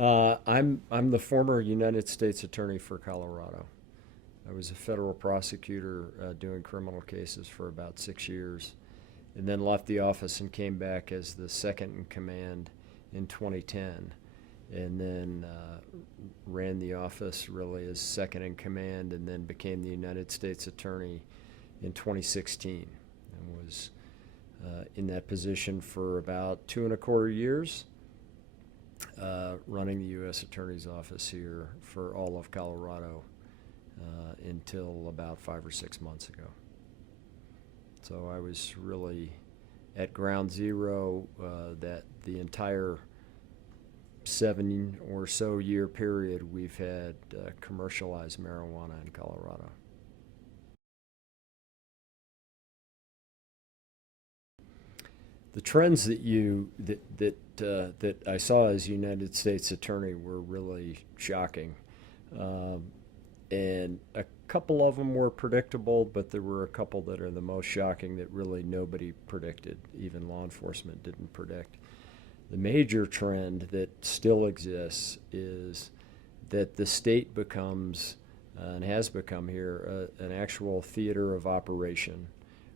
I'm the former United States Attorney for Colorado. I was a federal prosecutor doing criminal cases for about 6 years, and then left the office and came back as the second in command in 2010, and then ran the office really as second in command, and then became the United States Attorney in 2016, and was in that position for about 2.25 years, running the U.S. Attorney's Office here for all of Colorado until about 5 or 6 months ago. So I was really at ground zero that the entire 7 or so year period we've had commercialized marijuana in Colorado. The trends that I saw as United States Attorney were really shocking, and a couple of them were predictable, but there were a couple that are the most shocking that really nobody predicted, even law enforcement didn't predict. The major trend that still exists is that the state becomes, and has become here, an actual theater of operation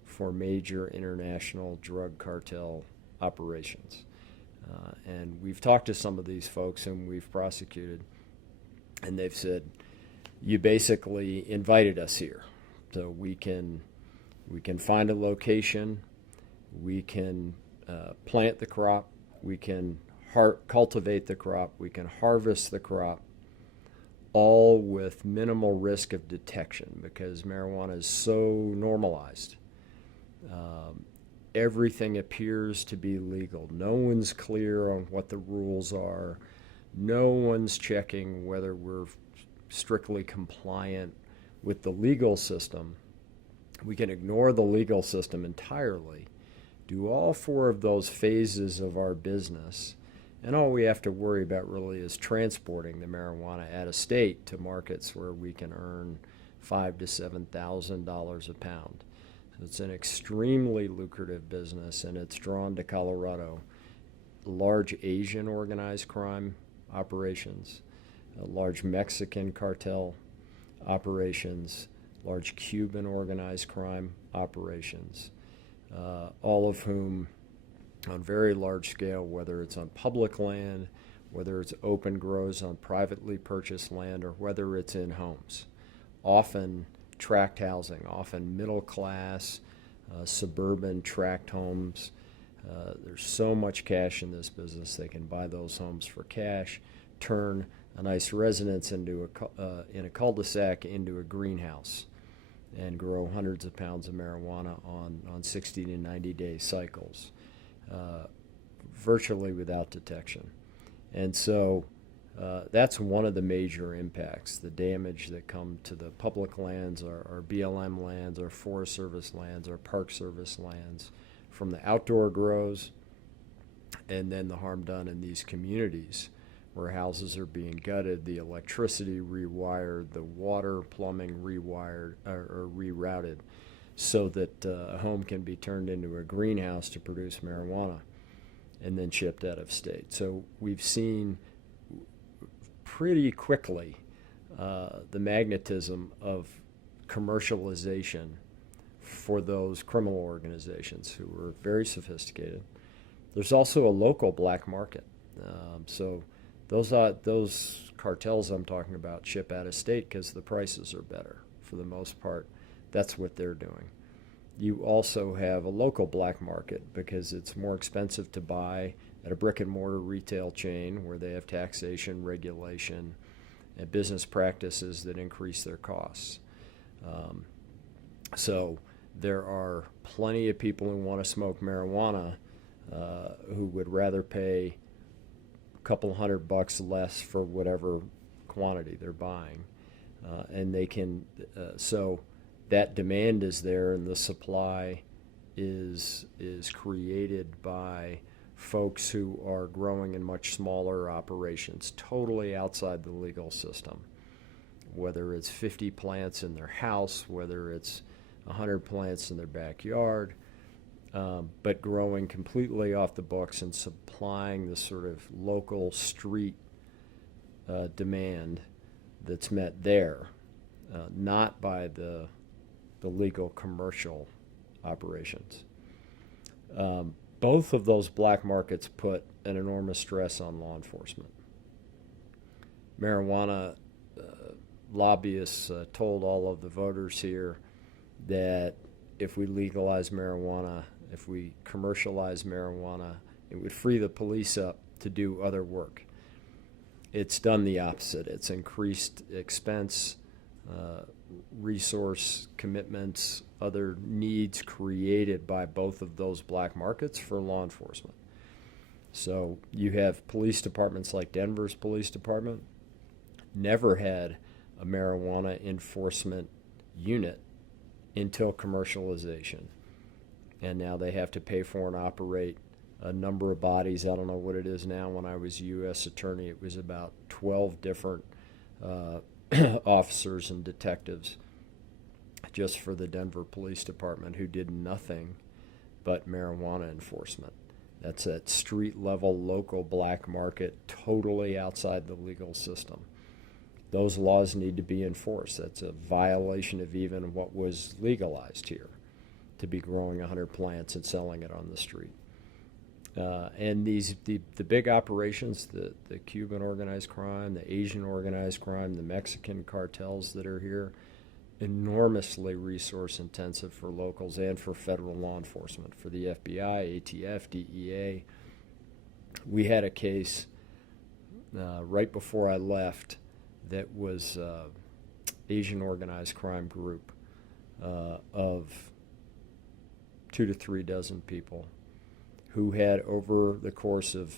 for major international drug cartel operations. And we've talked to some of these folks whom we've prosecuted, and they've said, you basically invited us here. So we can find a location, we can plant the crop, we can cultivate the crop, we can harvest the crop, all with minimal risk of detection because marijuana is so normalized. Everything appears to be legal. No one's clear on what the rules are. No one's checking whether we're strictly compliant with the legal system. We can ignore the legal system entirely, do all four of those phases of our business, and all we have to worry about really is transporting the marijuana out of state to markets where we can earn $5,000 to $7,000 a pound. So it's an extremely lucrative business, and it's drawn to Colorado. Large Asian organized crime operations, large Mexican cartel operations, large Cuban organized crime operations, all of whom on very large scale, whether it's on public land, whether it's open grows on privately purchased land, or whether it's in homes. Often tract housing, often middle class, suburban tract homes. There's so much cash in this business, they can buy those homes for cash, turn a nice residence into in a cul-de-sac into a greenhouse, and grow hundreds of pounds of marijuana on 60 to 90-day cycles, virtually without detection. And so that's one of the major impacts, the damage that come to the public lands, our BLM lands, our Forest Service lands, our Park Service lands, from the outdoor grows, and then the harm done in these communities where houses are being gutted, the electricity rewired, the water plumbing rewired or rerouted, so that a home can be turned into a greenhouse to produce marijuana and then shipped out of state. So we've seen pretty quickly the magnetism of commercialization for those criminal organizations who are very sophisticated. There's also a local black market. So those cartels I'm talking about ship out of state because the prices are better. For the most part, that's what they're doing. You also have a local black market because it's more expensive to buy at a brick and mortar retail chain where they have taxation, regulation, and business practices that increase their costs. So there are plenty of people who want to smoke marijuana who would rather pay a couple $100 less for whatever quantity they're buying. And they can, so that demand is there, and the supply is created by folks who are growing in much smaller operations, totally outside the legal system. Whether it's 50 plants in their house, whether it's 100 plants in their backyard, but growing completely off the books and supplying the sort of local street demand that's met there, not by the legal commercial operations. Both of those black markets put an enormous stress on law enforcement. Marijuana lobbyists told all of the voters here that if we legalize marijuana, if we commercialize marijuana, it would free the police up to do other work. It's done the opposite. It's increased expense, resource commitments, other needs created by both of those black markets for law enforcement. So you have police departments like Denver's police department never had a marijuana enforcement unit until commercialization. And now they have to pay for and operate a number of bodies. I don't know what it is now. When I was U.S. attorney, it was about 12 different officers and detectives just for the Denver Police Department who did nothing but marijuana enforcement. That's at street level, local black market, totally outside the legal system. Those laws need to be enforced. That's a violation of even what was legalized here, to be growing 100 plants and selling it on the street. And the big operations, the Cuban organized crime, the Asian organized crime, the Mexican cartels that are here, enormously resource intensive for locals and for federal law enforcement, for the FBI, ATF, DEA. We had a case right before I left that was Asian organized crime group of 2 to 3 dozen people who had, over the course of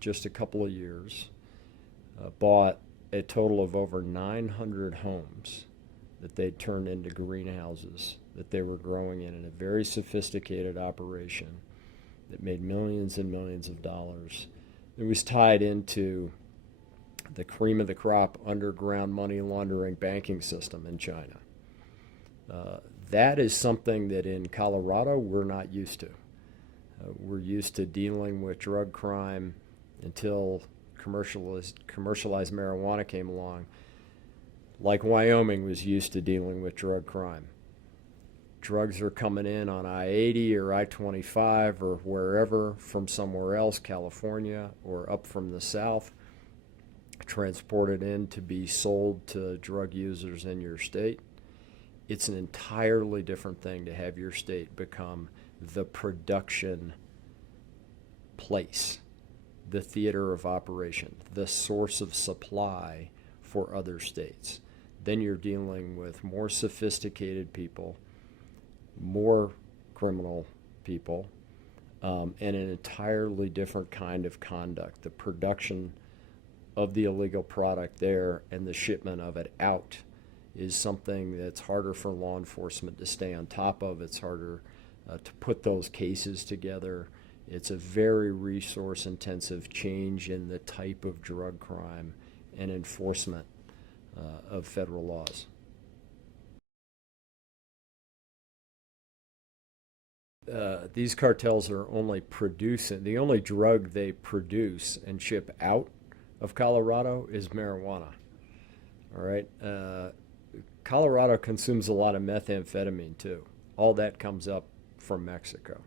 just a couple of years, bought a total of over 900 homes that they'd turned into greenhouses that they were growing in a very sophisticated operation that made millions and millions of dollars. It was tied into the cream of the crop underground money laundering banking system in China. That is something that in Colorado we're not used to. We're used to dealing with drug crime until commercialized marijuana came along, like Wyoming was used to dealing with drug crime. Drugs are coming in on I-80 or I-25 or wherever from somewhere else, California or up from the south, transported in to be sold to drug users in your state. It's an entirely different thing to have your state become the production place, the theater of operation, the source of supply for other states. Then you're dealing with more sophisticated people, more criminal people, and an entirely different kind of conduct. The production of the illegal product there and the shipment of it out is something that's harder for law enforcement to stay on top of. It's harder to put those cases together. It's a very resource-intensive change in the type of drug crime and enforcement of federal laws. These cartels are only producing, the only drug they produce and ship out of Colorado is marijuana. All right. Colorado consumes a lot of methamphetamine too. All that comes up from Mexico.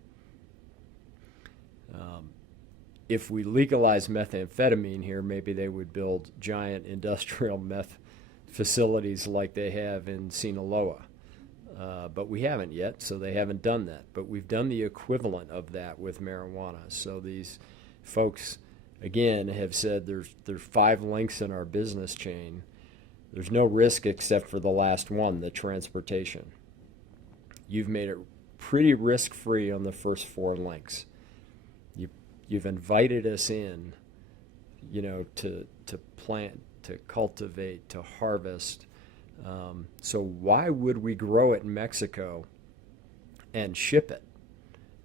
If we legalize methamphetamine here, maybe they would build giant industrial meth facilities like they have in Sinaloa. But we haven't yet, so they haven't done that. But we've done the equivalent of that with marijuana. So these folks, again, have said there's 5 links in our business chain. There's no risk except for the last one, the transportation. You've made it pretty risk-free on the first 4 links. You've invited us in, to plant, to cultivate, to harvest. So why would we grow it in Mexico and ship it?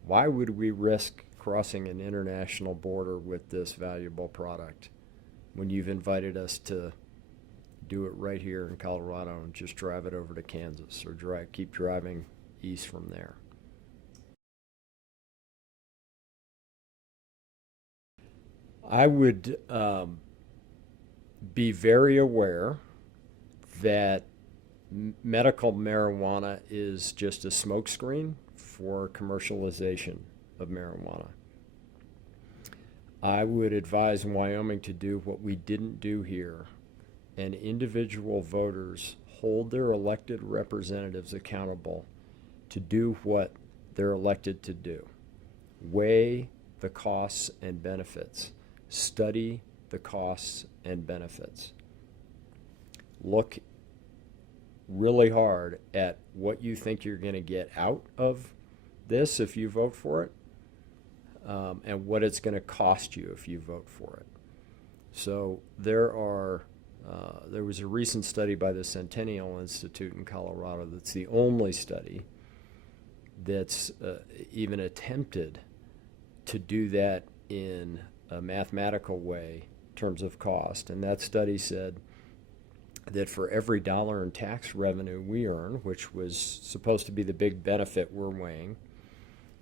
Why would we risk crossing an international border with this valuable product when you've invited us to do it right here in Colorado and just drive it over to Kansas or keep driving east from there? I would be very aware that medical marijuana is just a smokescreen for commercialization of marijuana. I would advise Wyoming to do what we didn't do here, and individual voters hold their elected representatives accountable to do what they're elected to do. Weigh the costs and benefits. Study the costs and benefits. Look really hard at what you think you're going to get out of this if you vote for it, and what it's going to cost you if you vote for it. So there was a recent study by the Centennial Institute in Colorado that's the only study that's even attempted to do that in a mathematical way in terms of cost. And that study said that for every dollar in tax revenue we earn, which was supposed to be the big benefit we're weighing,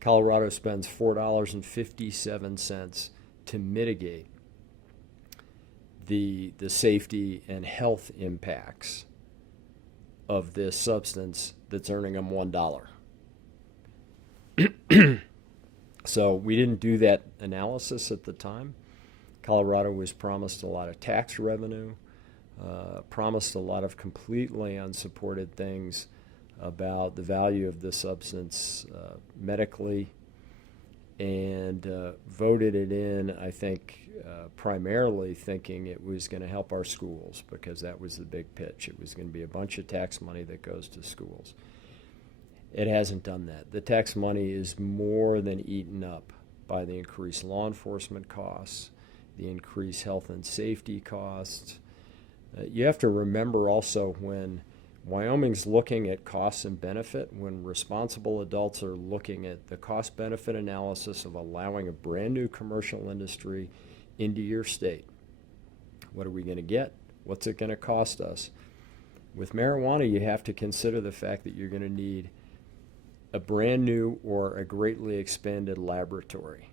Colorado spends $4.57 to mitigate the safety and health impacts of this substance that's earning them $1. So we didn't do that analysis at the time. Colorado was promised a lot of tax revenue, promised a lot of completely unsupported things about the value of the substance medically, and voted it in, I think, primarily thinking it was going to help our schools, because that was the big pitch. It was going to be a bunch of tax money that goes to schools. It hasn't done that. The tax money is more than eaten up by the increased law enforcement costs, the increased health and safety costs. You have to remember also, when Wyoming's looking at costs and benefit, when responsible adults are looking at the cost-benefit analysis of allowing a brand new commercial industry into your state, what are we going to get? What's it going to cost us? With marijuana, you have to consider the fact that you're going to need a brand new or a greatly expanded laboratory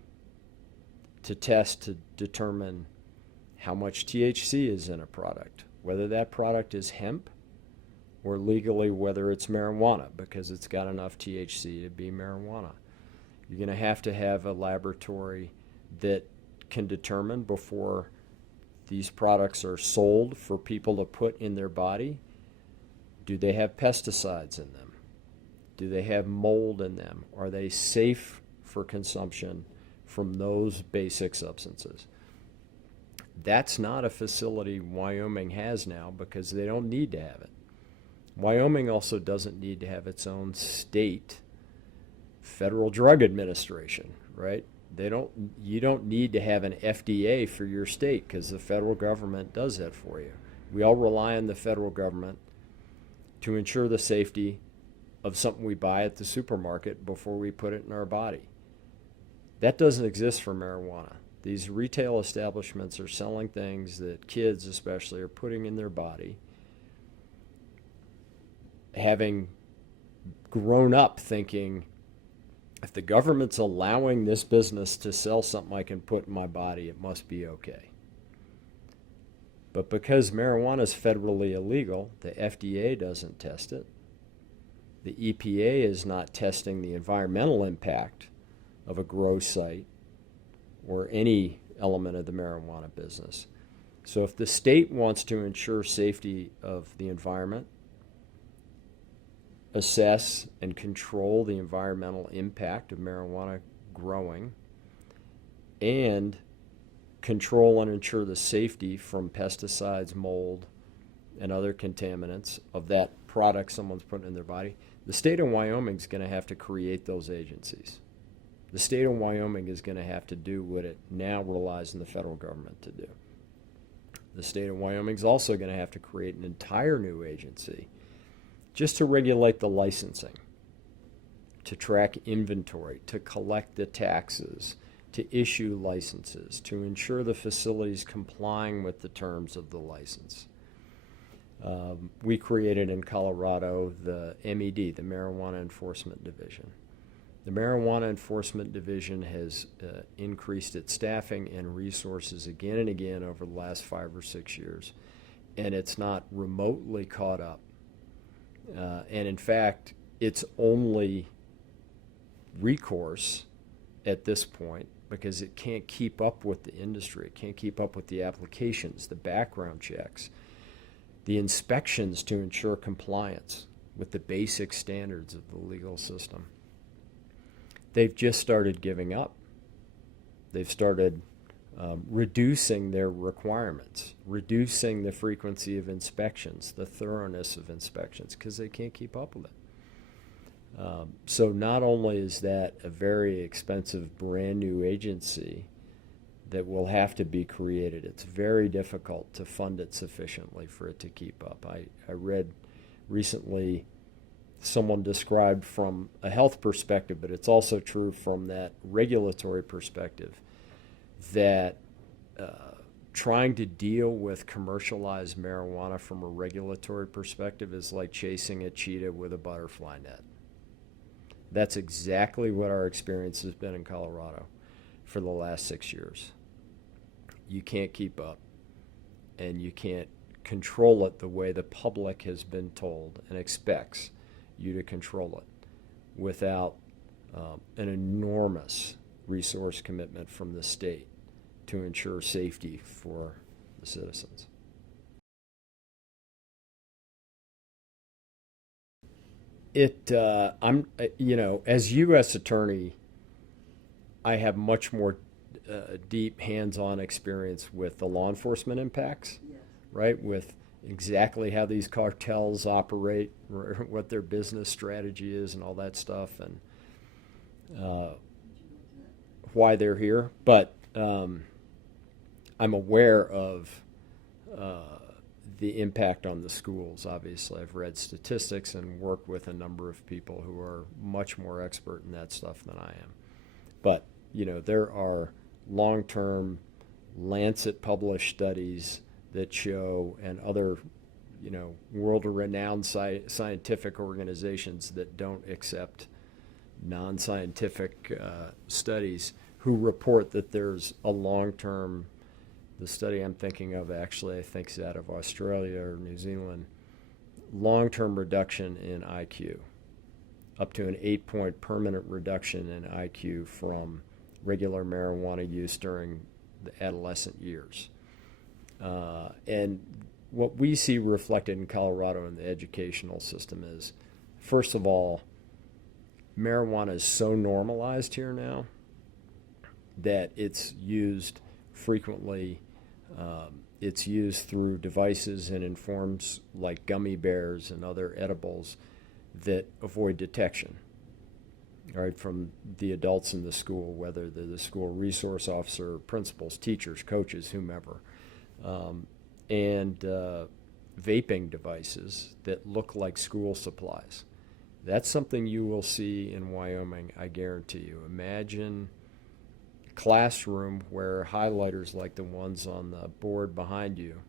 to test to determine how much THC is in a product, whether that product is hemp, or legally whether it's marijuana, because it's got enough THC to be marijuana. You're going to have a laboratory that can determine before these products are sold for people to put in their body, do they have pesticides in them? Do they have mold in them? Are they safe for consumption from those basic substances? That's not a facility Wyoming has now, because they don't need to have it. Wyoming also doesn't need to have its own state Federal Drug Administration, right? You don't need to have an FDA for your state, because the federal government does that for you. We all rely on the federal government to ensure the safety of something we buy at the supermarket before we put it in our body. That doesn't exist for marijuana. These retail establishments are selling things that kids especially are putting in their body, having grown up thinking, if the government's allowing this business to sell something I can put in my body, it must be okay. But because marijuana is federally illegal, the FDA doesn't test it. The EPA is not testing the environmental impact of a grow site or any element of the marijuana business. So if the state wants to ensure safety of the environment, assess and control the environmental impact of marijuana growing, and control and ensure the safety from pesticides, mold, and other contaminants of that product someone's putting in their body, the state of Wyoming is going to have to create those agencies. The state of Wyoming is going to have to do what it now relies on the federal government to do. The state of Wyoming is also going to have to create an entire new agency just to regulate the licensing, to track inventory, to collect the taxes, to issue licenses, to ensure the facilities complying with the terms of the license. We created in Colorado the MED, the Marijuana Enforcement Division. The Marijuana Enforcement Division has increased its staffing and resources again and again over the last 5 or 6 years, and it's not remotely caught up. And in fact, its only recourse at this point, because it can't keep up with the industry, it can't keep up with the applications, the background checks, the inspections to ensure compliance with the basic standards of the legal system. They've just started giving up. They've started reducing their requirements, reducing the frequency of inspections, the thoroughness of inspections, because they can't keep up with it. So not only is that a very expensive brand new agency that will have to be created, it's very difficult to fund it sufficiently for it to keep up. I read recently someone described from a health perspective, but it's also true from that regulatory perspective, that trying to deal with commercialized marijuana from a regulatory perspective is like chasing a cheetah with a butterfly net. That's exactly what our experience has been in Colorado for the last 6 years. You can't keep up, and you can't control it the way the public has been told and expects you to control it without an enormous resource commitment from the state to ensure safety for the citizens. As U.S. Attorney, I have much more deep hands-on experience with the law enforcement impacts, yes, right? With exactly how these cartels operate, what their business strategy is, and all that stuff, and why they're here. But I'm aware of the impact on the schools. Obviously, I've read statistics and worked with a number of people who are much more expert in that stuff than I am. But, there are long-term Lancet published studies that show, and other, world-renowned scientific organizations that don't accept non-scientific studies, who report that there's a long-term. The study I'm thinking of, actually, I think is out of Australia or New Zealand, long-term reduction in IQ, up to an 8-point permanent reduction in IQ from regular marijuana use during the adolescent years. And what we see reflected in Colorado in the educational system is, first of all, marijuana is so normalized here now that it's used frequently. It's used through devices and in forms like gummy bears and other edibles that avoid detection, right, from the adults in the school, whether they're the school resource officer, principals, teachers, coaches, whomever, and vaping devices that look like school supplies. That's something you will see in Wyoming, I guarantee you. Imagine classroom where highlighters like the ones on the board behind you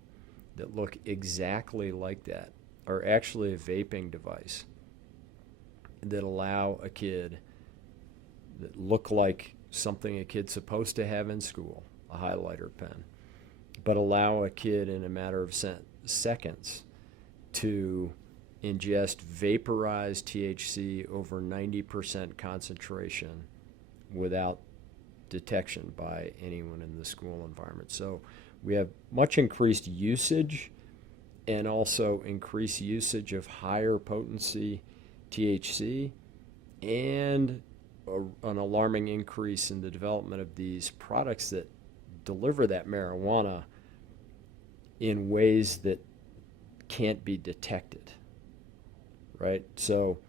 that look exactly like that are actually a vaping device that allow a kid, that look like something a kid's supposed to have in school, a highlighter pen, but allow a kid in a matter of seconds to ingest vaporized THC over 90% concentration without detection by anyone in the school environment. So we have much increased usage, and also increased usage of higher potency THC, and an alarming increase in the development of these products that deliver that marijuana in ways that can't be detected, right? So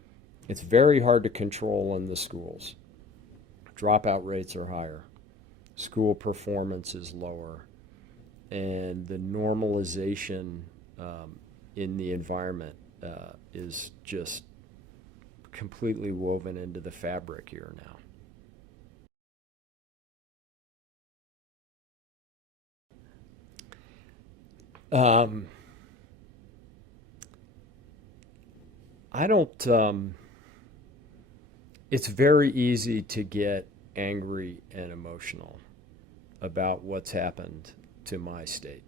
it's very hard to control in the schools. Dropout rates are higher, school performance is lower, and the normalization in the environment is just completely woven into the fabric here now. I don't It's very easy to get angry and emotional about what's happened to my state.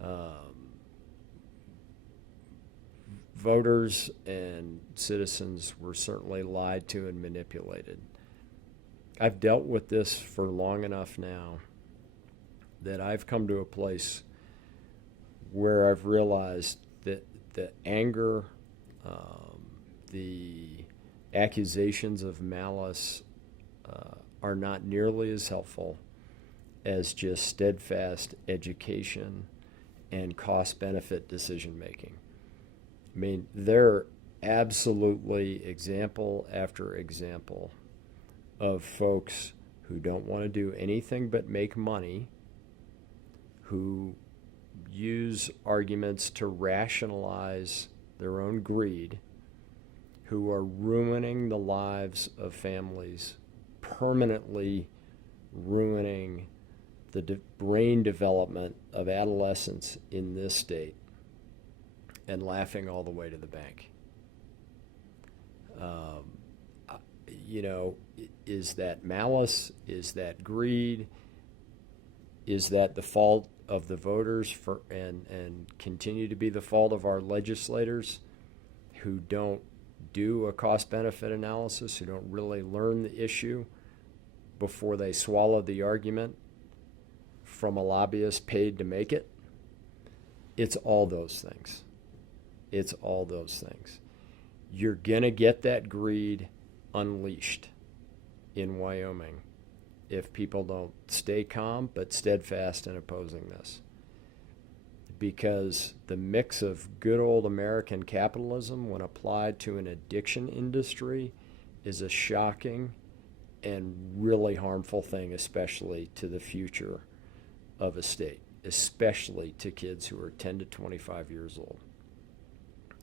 Um, Voters and citizens were certainly lied to and manipulated. I've dealt with this for long enough now that I've come to a place where I've realized that the anger, the accusations of malice are not nearly as helpful as just steadfast education and cost benefit decision making. I mean, there are absolutely example after example of folks who don't want to do anything but make money, who use arguments to rationalize their own greed, who are ruining the lives of families, permanently ruining the brain development of adolescents in this state, and laughing all the way to the bank. Um, is that malice? Is that greed? Is that the fault of the voters and continue to be the fault of our legislators who don't do a cost-benefit analysis, who don't really learn the issue before they swallow the argument from a lobbyist paid to make it? It's all those things. It's all those things. You're going to get that greed unleashed in Wyoming if people don't stay calm but steadfast in opposing this. Because the mix of good old American capitalism, when applied to an addiction industry, is a shocking and really harmful thing, especially to the future of a state, especially to kids who are 10 to 25 years old.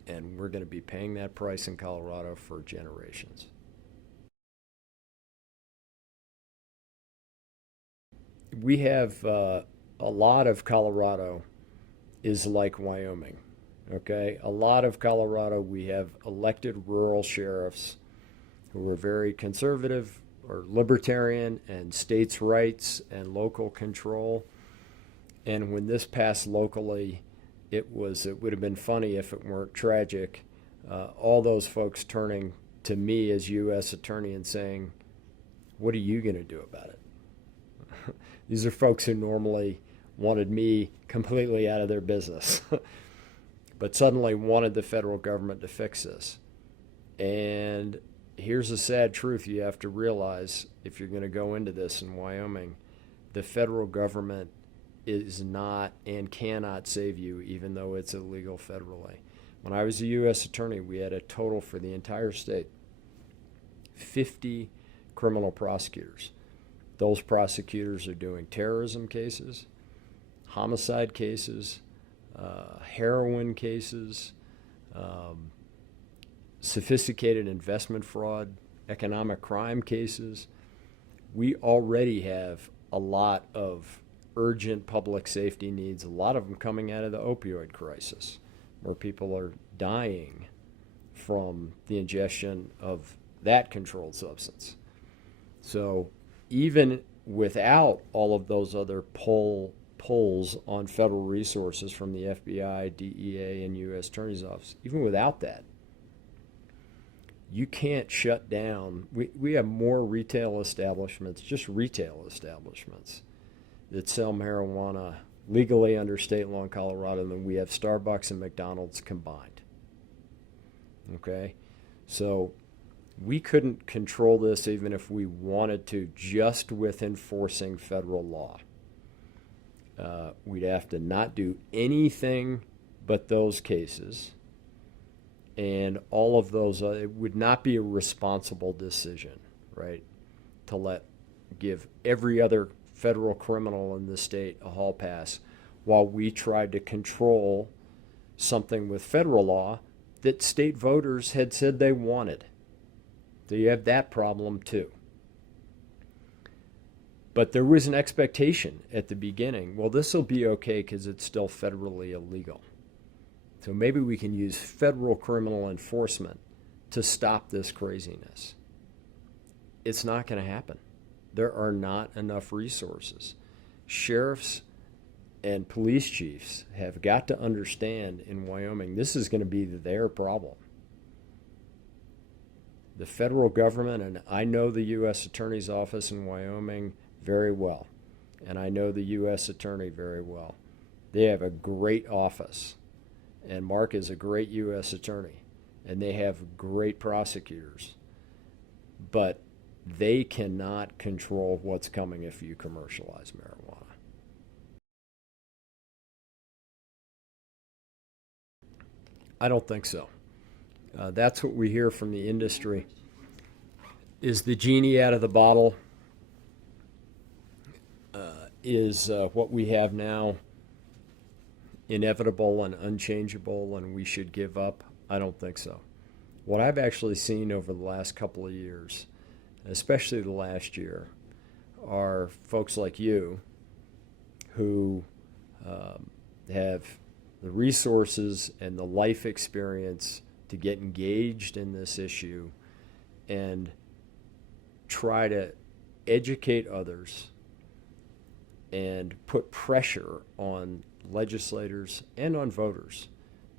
And we're going to be paying that price in Colorado for generations. We have a lot of Colorado is like Wyoming. Okay, a lot of Colorado, we have elected rural sheriffs who are very conservative or libertarian and states' rights and local control. And when this passed locally, it would have been funny if it weren't tragic. All those folks turning to me as U.S. attorney and saying, "What are you going to do about it?" These are folks who normally wanted me completely out of their business, but suddenly wanted the federal government to fix this. And here's a sad truth you have to realize if you're going to go into this in Wyoming. The federal government is not and cannot save you, even though it's illegal federally. When I was a U.S. attorney, we had a total for the entire state, 50 criminal prosecutors. Those prosecutors are doing terrorism cases, homicide cases, heroin cases, sophisticated investment fraud, economic crime cases. We already have a lot of urgent public safety needs, a lot of them coming out of the opioid crisis, where people are dying from the ingestion of that controlled substance. So even without all of those other pulls on federal resources from the FBI, DEA, and U.S. Attorney's Office, even without that, you can't shut down. We have more retail establishments, just retail establishments, that sell marijuana legally under state law in Colorado than we have Starbucks and McDonald's combined. Okay? So we couldn't control this even if we wanted to, just with enforcing federal law. We'd have to not do anything but those cases. And all of those, it would not be a responsible decision, right, to give every other federal criminal in the state a hall pass while we tried to control something with federal law that state voters had said they wanted. So you have that problem too. But there was an expectation at the beginning, well, this will be okay because it's still federally illegal. So maybe we can use federal criminal enforcement to stop this craziness. It's not going to happen. There are not enough resources. Sheriffs and police chiefs have got to understand in Wyoming this is going to be their problem. The federal government, and I know the U.S. Attorney's Office in Wyoming very well, and I know the U.S. Attorney very well. They have a great office, and Mark is a great U.S. Attorney, and they have great prosecutors. But they cannot control what's coming if you commercialize marijuana. I don't think so. That's what we hear from the industry. Is the genie out of the bottle? Is what we have now inevitable and unchangeable and we should give up? I don't think so. What I've actually seen over the last couple of years, especially the last year, are folks like you who have the resources and the life experience to get engaged in this issue and try to educate others and put pressure on legislators and on voters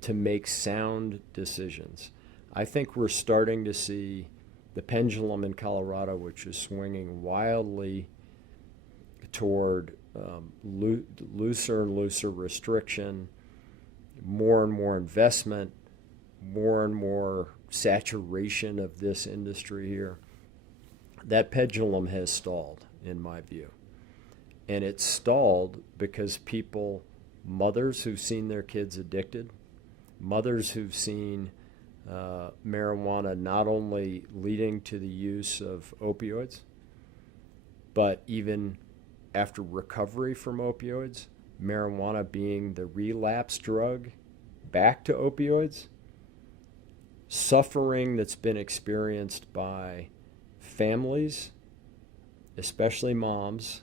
to make sound decisions. I think we're starting to see the pendulum in Colorado, which is swinging wildly toward looser and looser restriction, more and more investment, more and more saturation of this industry here. That pendulum has stalled, in my view. And it's stalled because people, mothers who've seen their kids addicted, mothers who've seen marijuana not only leading to the use of opioids, but even after recovery from opioids, marijuana being the relapse drug back to opioids, suffering that's been experienced by families, especially moms,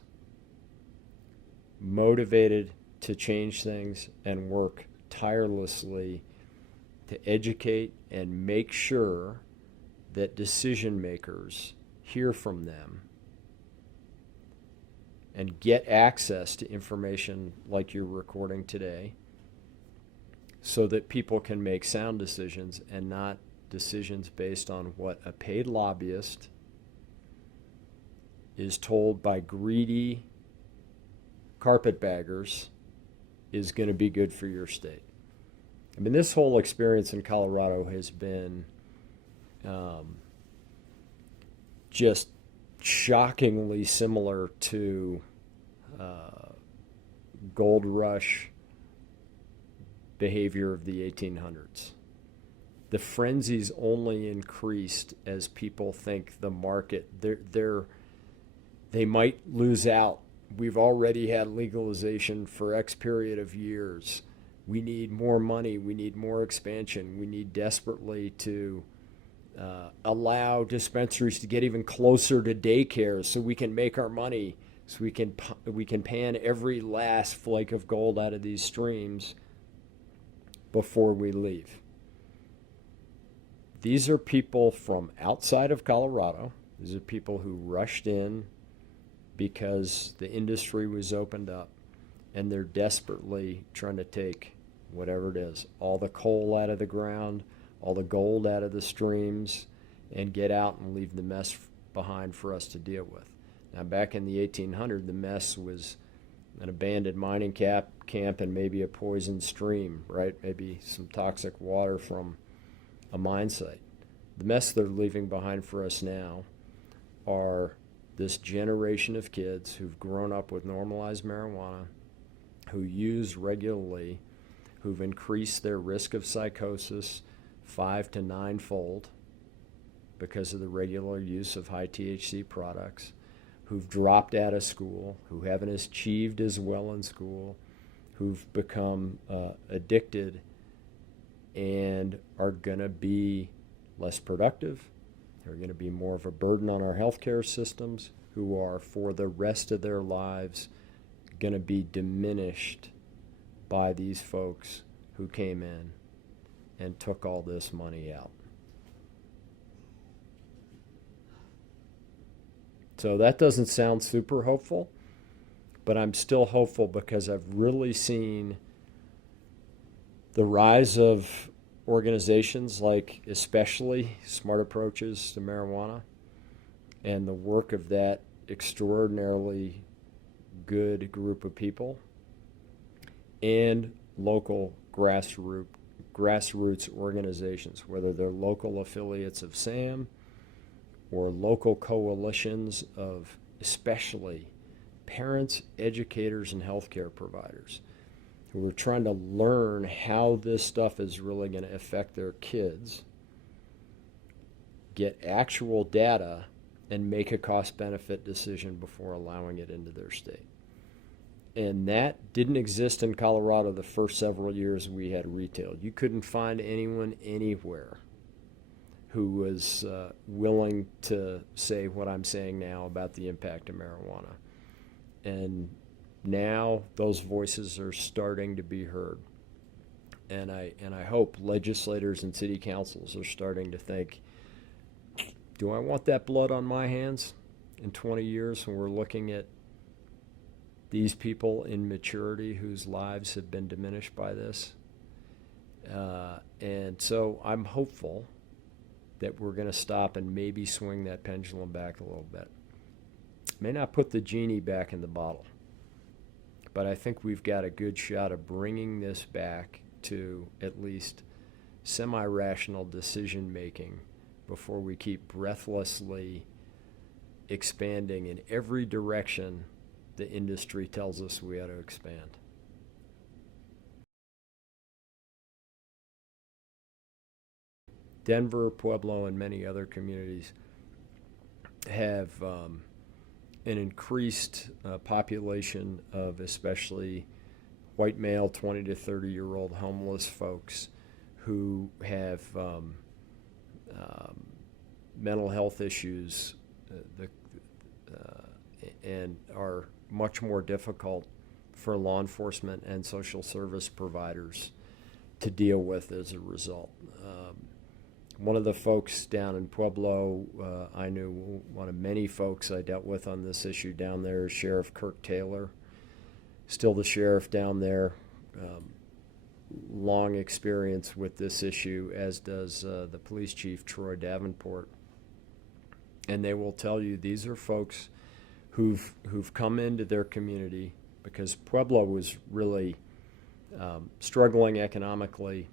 motivated to change things and work tirelessly to educate and make sure that decision makers hear from them and get access to information like you're recording today so that people can make sound decisions and not decisions based on what a paid lobbyist is told by greedy carpetbaggers is going to be good for your state. I mean, this whole experience in Colorado has been just shockingly similar to gold rush behavior of the 1800s. The frenzy's only increased as people think the market, they might lose out. We've already had legalization for X period of years. We need more money. We need more expansion. We need desperately to allow dispensaries to get even closer to daycare so we can make our money, so we can pan every last flake of gold out of these streams before we leave. These are people from outside of Colorado. These are people who rushed in because the industry was opened up, and they're desperately trying to take whatever it is, all the coal out of the ground, all the gold out of the streams, and get out and leave the mess behind for us to deal with. Now, back in the 1800s, the mess was an abandoned mining camp and maybe a poisoned stream, right? Maybe some toxic water from a mine site. The mess they're leaving behind for us now are this generation of kids who've grown up with normalized marijuana, who use regularly, who've increased their risk of psychosis 5 to 9-fold because of the regular use of high THC products, who've dropped out of school, who haven't achieved as well in school, who've become addicted and are going to be less productive. They're going to be more of a burden on our healthcare systems, who are for the rest of their lives going to be diminished by these folks who came in and took all this money out. So that doesn't sound super hopeful, but I'm still hopeful because I've really seen the rise of organizations like especially Smart Approaches to Marijuana and the work of that extraordinarily good group of people and local grassroots organizations, whether they're local affiliates of SAM or local coalitions of especially parents, educators, and healthcare providers who are trying to learn how this stuff is really going to affect their kids, get actual data, and make a cost-benefit decision before allowing it into their state. And that didn't exist in Colorado the first several years we had retail. You couldn't find anyone anywhere who was willing to say what I'm saying now about the impact of marijuana. And now those voices are starting to be heard. And I hope legislators and city councils are starting to think, do I want that blood on my hands in 20 years when we're looking at these people in maturity whose lives have been diminished by this? And so I'm hopeful that we're going to stop and maybe swing that pendulum back a little bit. May not put the genie back in the bottle, but I think we've got a good shot of bringing this back to at least semi-rational decision making before we keep breathlessly expanding in every direction the industry tells us we ought to expand. Denver, Pueblo, and many other communities have an increased population of especially white male 20 to 30-year-old homeless folks who have mental health issues and are much more difficult for law enforcement and social service providers to deal with as a result. One of the folks down in Pueblo, I knew one of many folks I dealt with on this issue down there is Sheriff Kirk Taylor, still the sheriff down there. Long experience with this issue, as does the police chief, Troy Davenport. And they will tell you these are folks who've come into their community because Pueblo was really struggling economically,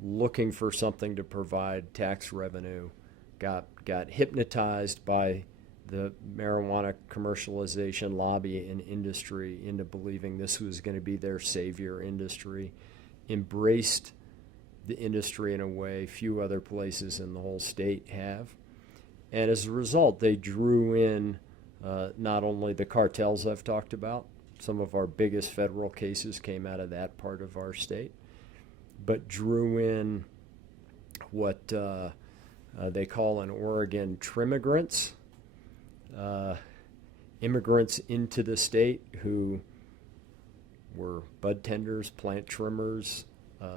looking for something to provide tax revenue, got hypnotized by the marijuana commercialization lobby and industry into believing this was going to be their savior industry, embraced the industry in a way few other places in the whole state have. And as a result, they drew in not only the cartels I've talked about, some of our biggest federal cases came out of that part of our state, but drew in what they call in Oregon trimmigrants, immigrants into the state who were bud tenders, plant trimmers,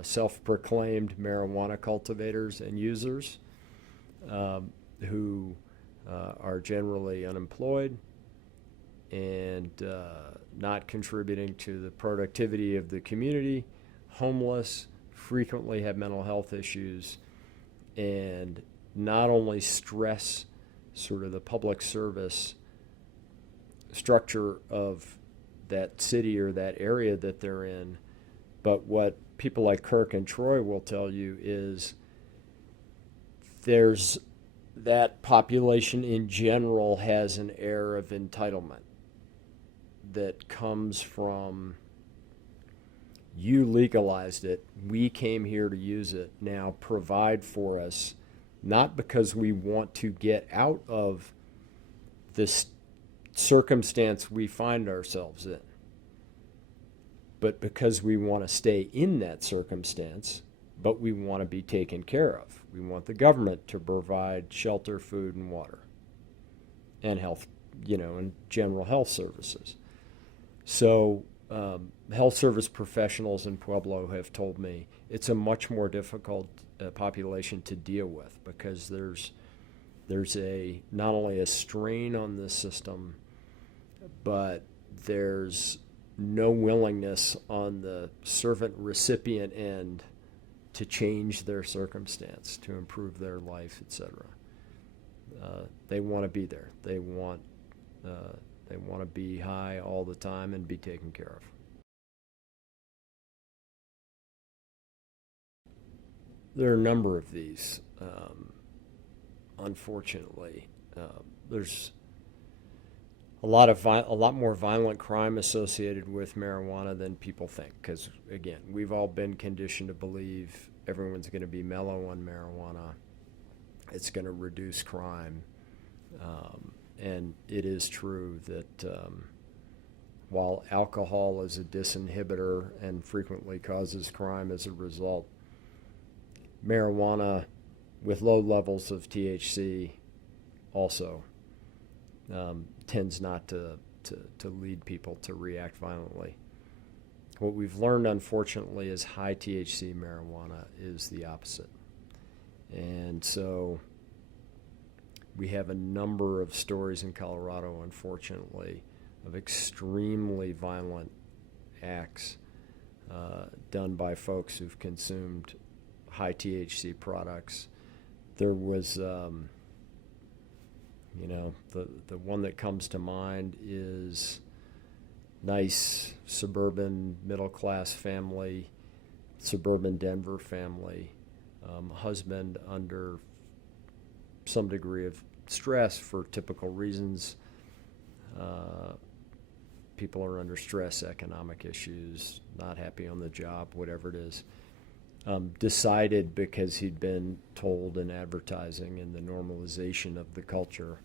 self-proclaimed marijuana cultivators and users who are generally unemployed and not contributing to the productivity of the community, homeless, frequently have mental health issues, and not only stress sort of the public service structure of that city or that area that they're in, but what people like Kirk and Troy will tell you is there's that population in general has an air of entitlement that comes from you legalized it, we came here to use it, now provide for us, not because we want to get out of this circumstance we find ourselves in, but because we want to stay in that circumstance, but we want to be taken care of. We want the government to provide shelter, food, and water, and health, and general health services. So health service professionals in Pueblo have told me it's a much more difficult population to deal with because there's there's not only a strain on the system, but there's no willingness on the servant recipient end to change their circumstance, to improve their life, etc. They want to be there. They want to be high all the time and be taken care of. There are a number of these. Unfortunately, there's a lot more violent crime associated with marijuana than people think. Because again, we've all been conditioned to believe everyone's going to be mellow on marijuana. It's going to reduce crime, and it is true that while alcohol is a disinhibitor and frequently causes crime as a result, marijuana with low levels of THC also tends not to lead people to react violently. What we've learned, unfortunately, is high THC marijuana is the opposite. And so we have a number of stories in Colorado, unfortunately, of extremely violent acts done by folks who've consumed high THC products. There was, the one that comes to mind is nice suburban middle-class family, suburban Denver family, husband under some degree of stress for typical reasons. People are under stress, economic issues, not happy on the job, whatever it is. Decided, because he'd been told in advertising and the normalization of the culture,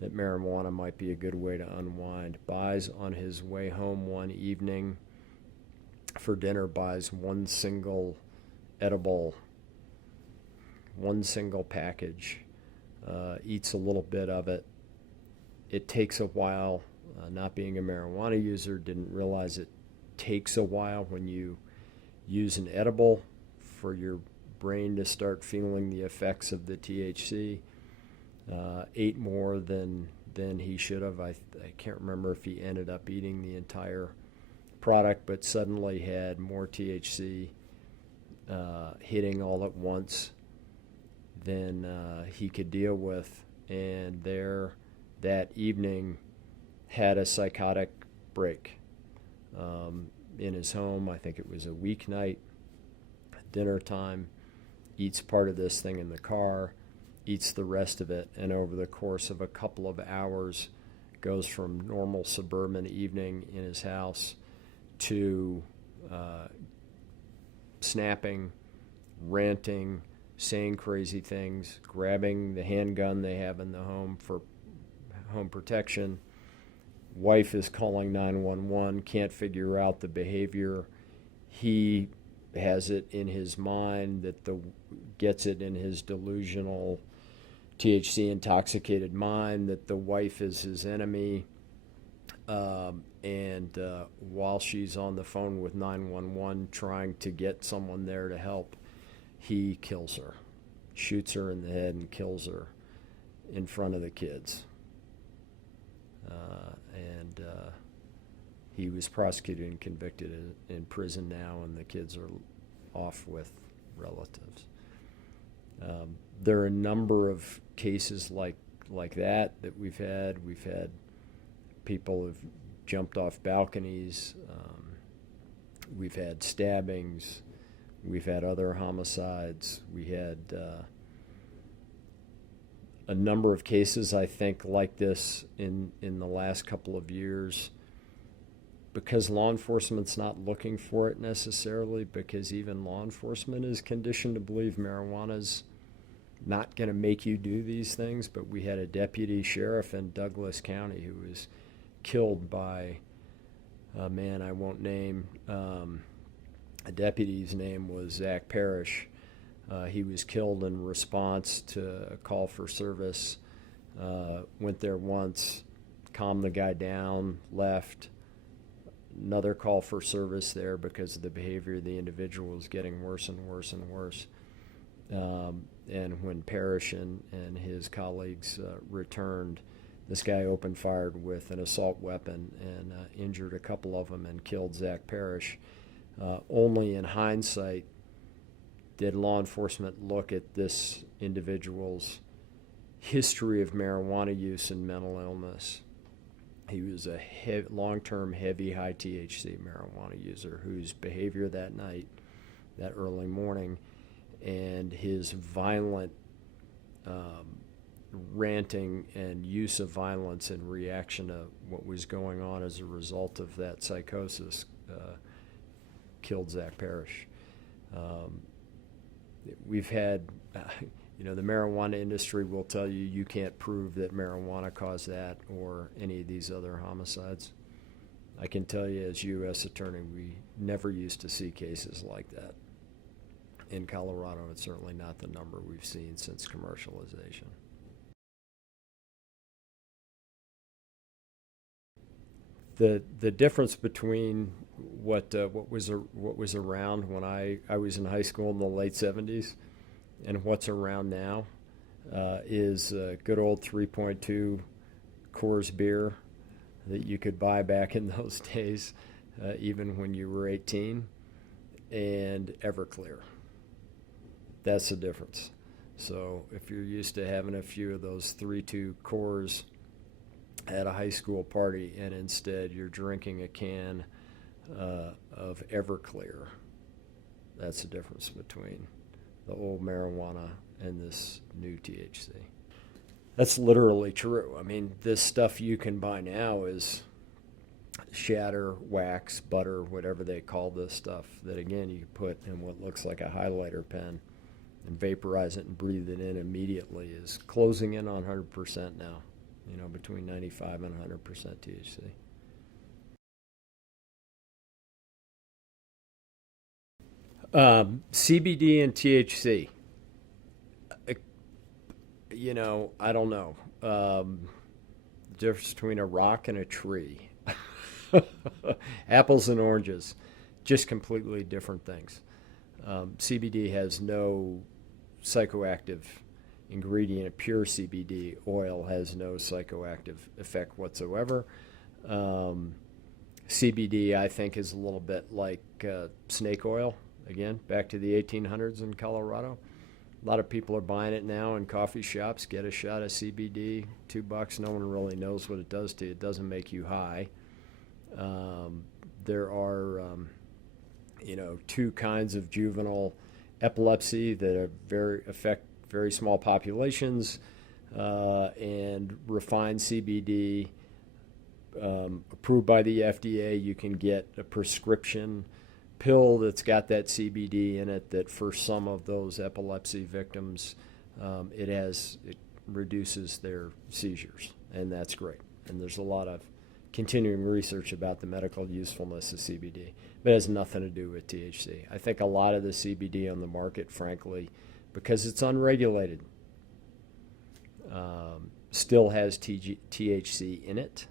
that marijuana might be a good way to unwind. Buys on his way home one evening for dinner, buys one single edible, one single package, eats a little bit of it. It takes a while. Not being a marijuana user, didn't realize it takes a while when you use an edible for your brain to start feeling the effects of the THC. Ate more than he should have. I can't remember if he ended up eating the entire product, but suddenly had more THC hitting all at once than he could deal with. And there, that evening, had a psychotic break in his home. I think it was a weeknight, dinner time, eats part of this thing in the car, eats the rest of it, and over the course of a couple of hours goes from normal suburban evening in his house to snapping, ranting, saying crazy things, grabbing the handgun they have in the home for home protection. Wife is calling 911, can't figure out the behavior. He has it in his mind gets it in his delusional THC intoxicated mind that the wife is his enemy. And while she's on the phone with 911 trying to get someone there to help, he kills her, shoots her in the head and kills her in front of the kids. And he was prosecuted and convicted in prison now, and the kids are off with relatives. There are a number of cases like that we've had. We've had people who've jumped off balconies. We've had stabbings. We've had other homicides. We had a number of cases, I think, like this in the last couple of years, because law enforcement's not looking for it necessarily, because even law enforcement is conditioned to believe marijuana's not going to make you do these things. But we had a deputy sheriff in Douglas County who was killed by a man I won't name. A deputy's name was Zach Parrish. He was killed in response to a call for service. Went there once, calmed the guy down, left. Another call for service there because the behavior of the individual was getting worse and worse and worse. And when Parrish and his colleagues returned, this guy opened fired with an assault weapon and injured a couple of them and killed Zach Parrish. Only in hindsight did law enforcement look at this individual's history of marijuana use and mental illness. He was a long-term heavy high THC marijuana user whose behavior that night, that early morning, and his violent ranting and use of violence in reaction to what was going on as a result of that psychosis killed Zach Parrish. We've had, the marijuana industry will tell you you can't prove that marijuana caused that or any of these other homicides. I can tell you as U.S. attorney, we never used to see cases like that. In Colorado, it's certainly not the number we've seen since commercialization. The difference between what was around when I was in high school in the late 70s and what's around now is good old 3.2 Coors beer that you could buy back in those days, even when you were 18, and Everclear. That's the difference. So if you're used to having a few of those 3.2 Coors at a high school party and instead you're drinking a can of Everclear, that's the difference between the old marijuana and this new THC. That's literally true. I mean, this stuff you can buy now is shatter, wax, butter, whatever they call this stuff that, again, you put in what looks like a highlighter pen and vaporize it and breathe it in immediately, is closing in on 100% now, between 95 and 100% THC. CBD and THC. I don't know. The difference between a rock and a tree. Apples and oranges, just completely different things. CBD has no psychoactive ingredient. Pure CBD oil has no psychoactive effect whatsoever. CBD, I think, is a little bit like snake oil. Again, back to the 1800s in Colorado. A lot of people are buying it now in coffee shops. Get a shot of CBD, $2. No one really knows what it does to you. It doesn't make you high. There are, two kinds of juvenile epilepsy that affect very small populations, and refined CBD approved by the FDA. You can get a prescription pill that's got that CBD in it that for some of those epilepsy victims, it reduces their seizures, and that's great. And there's a lot of continuing research about the medical usefulness of CBD, but it has nothing to do with THC. I think a lot of the CBD on the market, frankly, because it's unregulated, still has THC in it.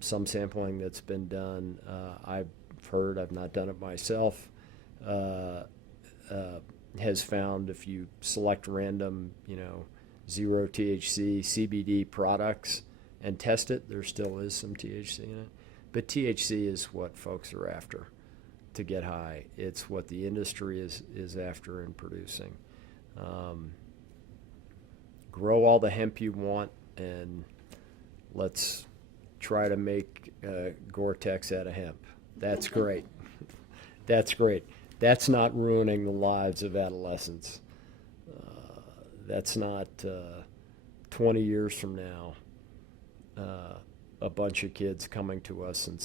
Some sampling that's been done, I've heard, I've not done it myself, has found if you select random, zero THC CBD products and test it, there still is some THC in it. But THC is what folks are after to get high. It's what the industry is after in producing. Grow all the hemp you want, and let's try to make Gore-Tex out of hemp. That's great. That's great. That's not ruining the lives of adolescents. That's not 20 years from now a bunch of kids coming to us and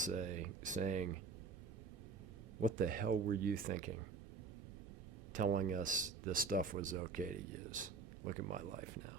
saying, what the hell were you thinking? Telling us this stuff was okay to use. Look at my life now.